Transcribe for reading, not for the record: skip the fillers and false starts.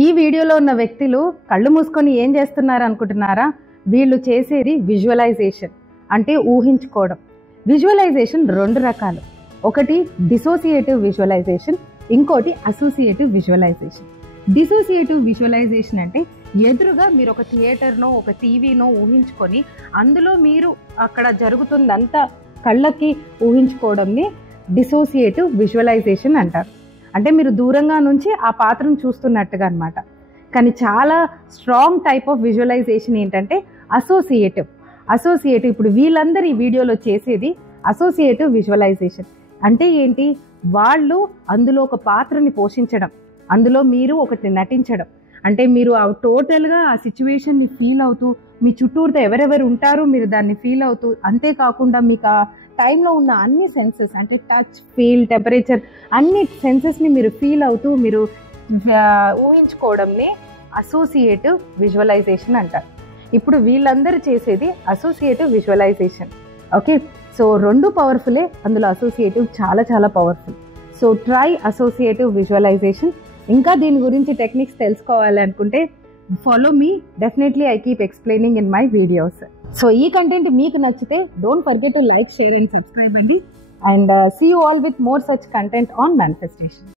ఈ వీడియోలో ఉన్న వ్యక్తులు కళ్ళు మూసుకొని ఏం చేస్తున్నారు అనుకుంటున్నారా? వీళ్ళు చేసేది విజువలైజేషన్, అంటే ఊహించుకోవడం. విజువలైజేషన్ రెండు రకాలు. ఒకటి డిసోసియేటివ్ విజువలైజేషన్, ఇంకోటి అసోసియేటివ్ విజువలైజేషన్. డిసోసియేటివ్ విజువలైజేషన్ అంటే ఎదురుగా మీరు ఒక థియేటర్నో ఒక టీవీనో ఊహించుకొని అందులో మీరు అక్కడ జరుగుతుందంతా కళ్ళకి ఊహించుకోవడంని డిసోసియేటివ్ విజువలైజేషన్ అంటారు. అంటే మీరు దూరంగా నుంచి ఆ పాత్రను చూస్తున్నట్టుగా అనమాట. కానీ చాలా స్ట్రాంగ్ టైప్ ఆఫ్ విజువలైజేషన్ ఏంటంటే అసోసియేటివ్. ఇప్పుడు వీళ్ళందరూ ఈ వీడియోలో చేసేది అసోసియేటివ్ విజువలైజేషన్. అంటే ఏంటి? వాళ్ళు అందులో ఒక పాత్రని పోషించడం, అందులో మీరు ఒకటి నటించడం. అంటే మీరు ఆ టోటల్గా ఆ సిచ్యువేషన్ని ఫీల్ అవుతూ, మీ చుట్టూరుతో ఎవరెవరు ఉంటారో మీరు దాన్ని ఫీల్ అవుతూ, అంతేకాకుండా మీకు ఆ టైంలో ఉన్న అన్ని సెన్సెస్ అంటే టచ్, ఫీల్, టెంపరేచర్ అన్ని సెన్సెస్ని మీరు ఫీల్ అవుతూ మీరు ఊహించుకోవడంని అసోసియేటివ్ విజువలైజేషన్ అంటారు. ఇప్పుడు వీళ్ళందరూ చేసేది అసోసియేటివ్ విజువలైజేషన్. ఓకే, సో రెండు పవర్ఫులే, అందులో అసోసియేటివ్ చాలా చాలా powerful. So try associative visualization. ఇంకా దీని గురించి టెక్నిక్స్ తెలుసుకోవాలి అనుకుంటే follow me. Definitely I keep explaining in my videos. So ఈ కంటెంట్ మీకు నచ్చితే don't forget to like, share and subscribe అండి. And see you all with more such content on manifestation.